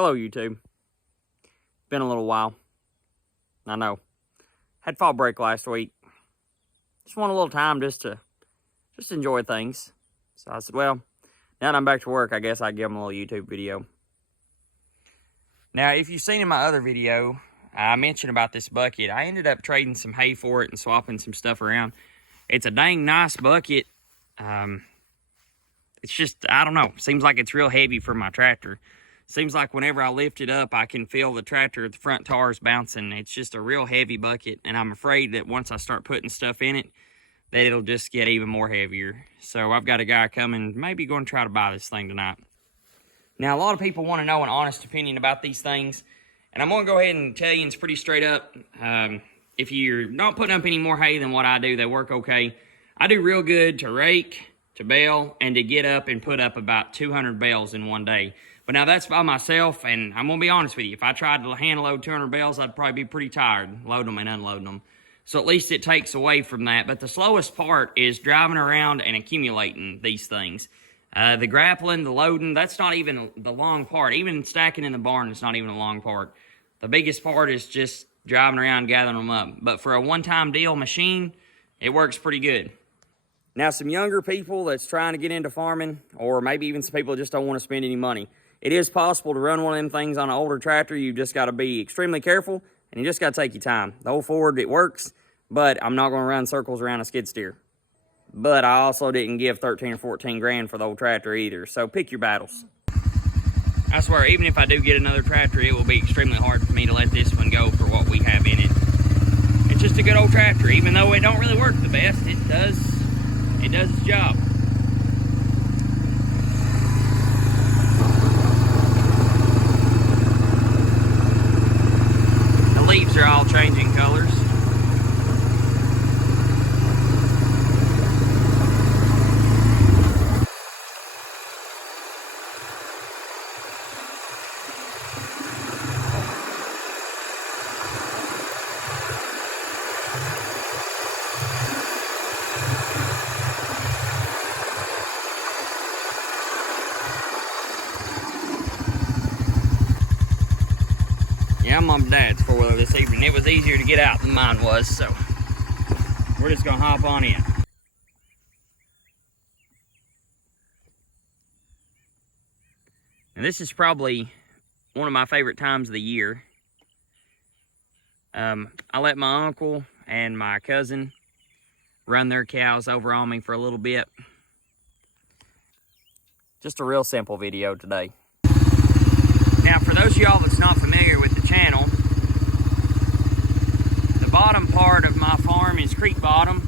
Hello, YouTube. Been a little while. I know. Had fall break last week. Just want a little time just to enjoy things. So I said, well, now that I'm back to work, I guess I'd give them a little YouTube video. Now, if you've seen in my other video, I mentioned about this bucket. I ended up trading some hay for it and swapping some stuff around. It's a dang nice bucket. It's just, I don't know, seems like it's real heavy for my tractor. Seems like whenever I lift it up, I can feel the tractor, the front tires bouncing. It's just a real heavy bucket, and I'm afraid that once I start putting stuff in it, that it'll just get even more heavier. So I've got a guy coming, maybe going to try to buy this thing tonight. Now, a lot of people want to know an honest opinion about these things, and I'm going to go ahead and tell you it's pretty straight up. If you're not putting up any more hay than what I do, they work okay. I do real good to rake, to bale, and to get up and put up about 200 bales in one day. But now that's by myself, and I'm going to be honest with you. If I tried to hand load 200 bales, I'd probably be pretty tired loading them and unloading them. So at least it takes away from that. But the slowest part is driving around and accumulating these things. The grappling, the loading, that's not even the long part. Even stacking in the barn is not even a long part. The biggest part is just driving around gathering them up. But for a one-time deal machine, it works pretty good. Now, some younger people that's trying to get into farming, or maybe even some people that just don't want to spend any money, it is possible to run one of them things on an older tractor. You've just got to be extremely careful, and you just got to take your time. The old Ford, it works, but I'm not going to run circles around a skid steer. But I also didn't give 13 or 14 grand for the old tractor either, so pick your battles. I swear, even if I do get another tractor, it will be extremely hard for me to let this one go for what we have in it. It's just a good old tractor. Even though it don't really work the best, it does its job. The leaves are all changing colors. Yeah, I'm Mom and Dad's four-wheeler this evening. It was easier to get out than mine was, so we're just gonna hop on in. And this is probably one of my favorite times of the year. I let my uncle and my cousin run their cows over on me for a little bit. Just a real simple video today. Now, for those of y'all that's not familiar with the channel, the bottom part of my farm is creek bottom.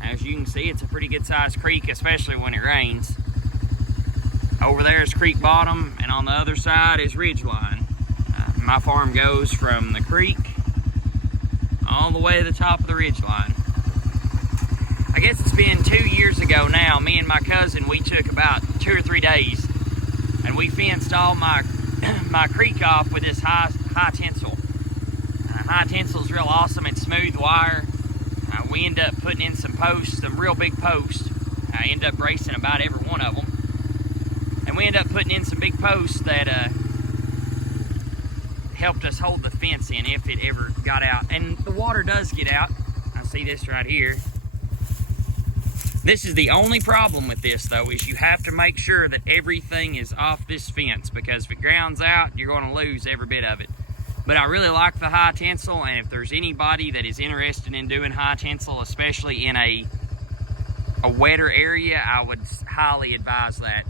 As you can see, it's a pretty good sized creek, especially when it rains. Over there is creek bottom, and on the other side is ridge line. My farm goes from the creek all the way to the top of the ridge line. I guess it's been 2 years ago now. Me and my cousin, we took about 2 or 3 days, and we fenced all my creek off with this high tensile. High tensile is real awesome. It's smooth wire. We end up putting in some posts, some real big posts. I end up bracing about every one of them. And we end up putting in some big posts that helped us hold the fence in if it ever got out. And the water does get out. I see this right here. This is the only problem with this, though, is you have to make sure that everything is off this fence, because if it grounds out, you're going to lose every bit of it. But I really like the high tensile, and if there's anybody that is interested in doing high tensile, especially in a wetter area, I would highly advise that.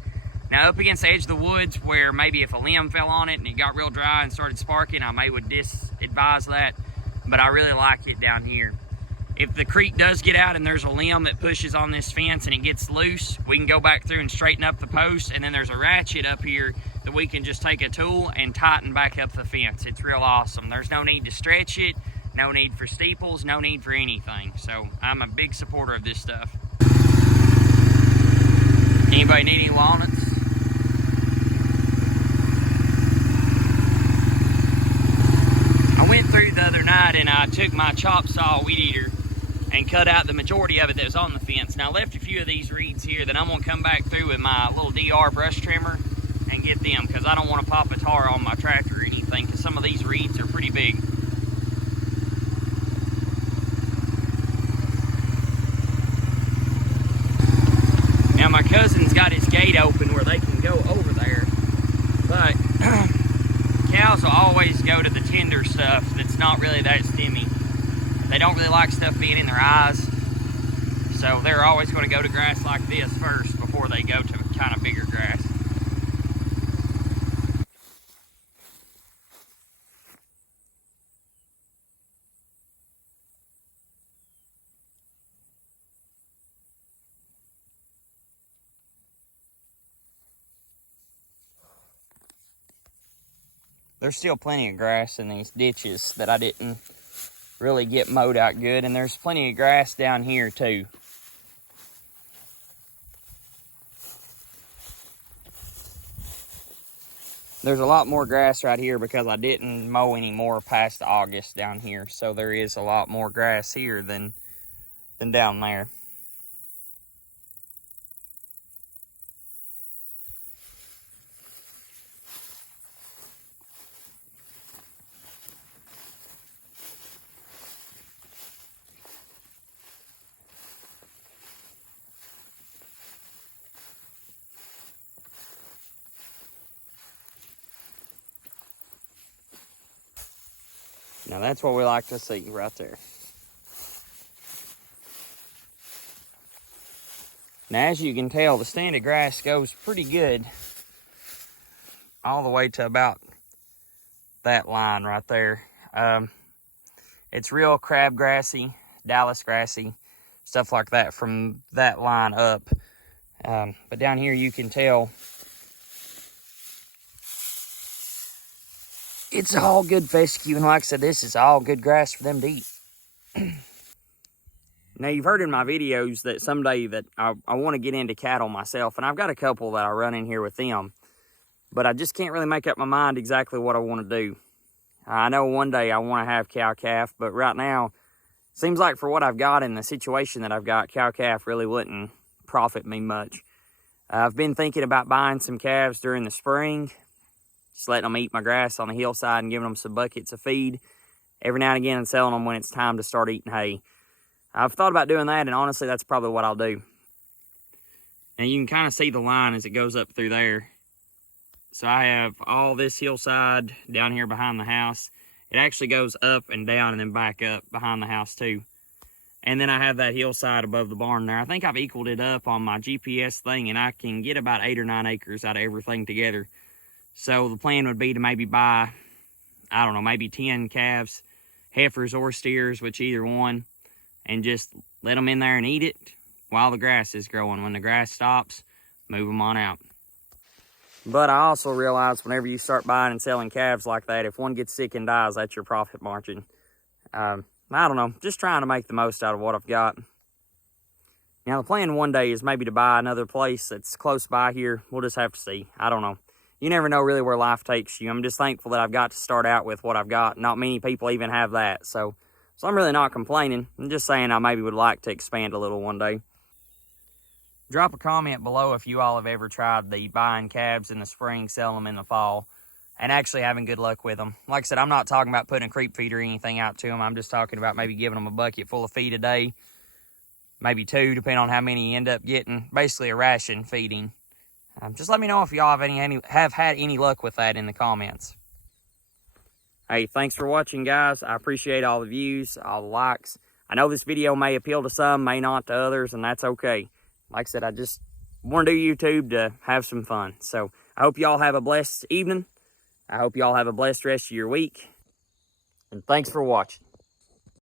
Now, up against the edge of the woods, where maybe if a limb fell on it and it got real dry and started sparking, I would disadvise that, but I really like it down here. If the creek does get out and there's a limb that pushes on this fence and it gets loose, we can go back through and straighten up the post, and then there's a ratchet up here that we can just take a tool and tighten back up the fence. It's real awesome. There's no need to stretch it, no need for steeples, no need for anything. So I'm a big supporter of this stuff. Anybody need any walnuts? I went through the other night and I took my chop saw weed eater and cut out the majority of it that was on the fence. Now I left a few of these reeds here that I'm gonna come back through with my little DR brush trimmer and get them, because I don't want to pop a tar on my tractor or anything, because some of these reeds are pretty big. Now my cousin's got his gate open where they can go over there, but cows will always go to the tender stuff that's not really that stemmy. They don't really like stuff being in their eyes, so they're always going to go to grass like this first before they go to kind of bigger grass. There's still plenty of grass in these ditches that I didn't really get mowed out good, and there's plenty of grass down here too. There's a lot more grass right here because I didn't mow any more past August down here, so there is a lot more grass here than down there. Now that's what we like to see right there. Now as you can tell, the stand of grass goes pretty good all the way to about that line right there. It's real crabgrassy, Dallas grassy, stuff like that from that line up. But down here you can tell it's all good fescue, and like I said, this is all good grass for them to eat. Now, you've heard in my videos that someday that I want to get into cattle myself, and I've got a couple that I run in here with them, but I just can't really make up my mind exactly what I want to do. I know one day I want to have cow-calf, but right now, seems like for what I've got in the situation that I've got, cow-calf really wouldn't profit me much. I've been thinking about buying some calves during the spring, just letting them eat my grass on the hillside and giving them some buckets of feed every now and again and selling them when it's time to start eating hay. I've thought about doing that, and honestly, that's probably what I'll do. And you can kind of see the line as it goes up through there. So I have all this hillside down here behind the house. It actually goes up and down and then back up behind the house too. And then I have that hillside above the barn there. I think I've equaled it up on my GPS thing, and I can get about 8 or 9 acres out of everything together. So the plan would be to maybe buy, I don't know, maybe 10 calves, heifers or steers, which either one, and just let them in there and eat it while the grass is growing. When the grass stops, move them on out. But I also realize whenever you start buying and selling calves like that, if one gets sick and dies, that's your profit margin. I don't know, just trying to make the most out of what I've got. Now, the plan one day is maybe to buy another place that's close by here. We'll just have to see. I don't know. You never know really where life takes you. I'm just thankful that I've got to start out with what I've got. Not many people even have that. So I'm really not complaining. I'm just saying I maybe would like to expand a little one day. Drop a comment below if you all have ever tried the buying calves in the spring, selling them in the fall, and actually having good luck with them. Like I said, I'm not talking about putting a creep feed or anything out to them. I'm just talking about maybe giving them a bucket full of feed a day, maybe 2, depending on how many you end up getting. Basically a ration feeding. Just let me know if y'all have had any luck with that in the comments. Hey, thanks for watching, guys. I appreciate all the views, all the likes. I know this video may appeal to some, may not to others, and that's okay. Like I said, I just want to do YouTube to have some fun. So I hope y'all have a blessed evening. I hope y'all have a blessed rest of your week. And thanks for watching.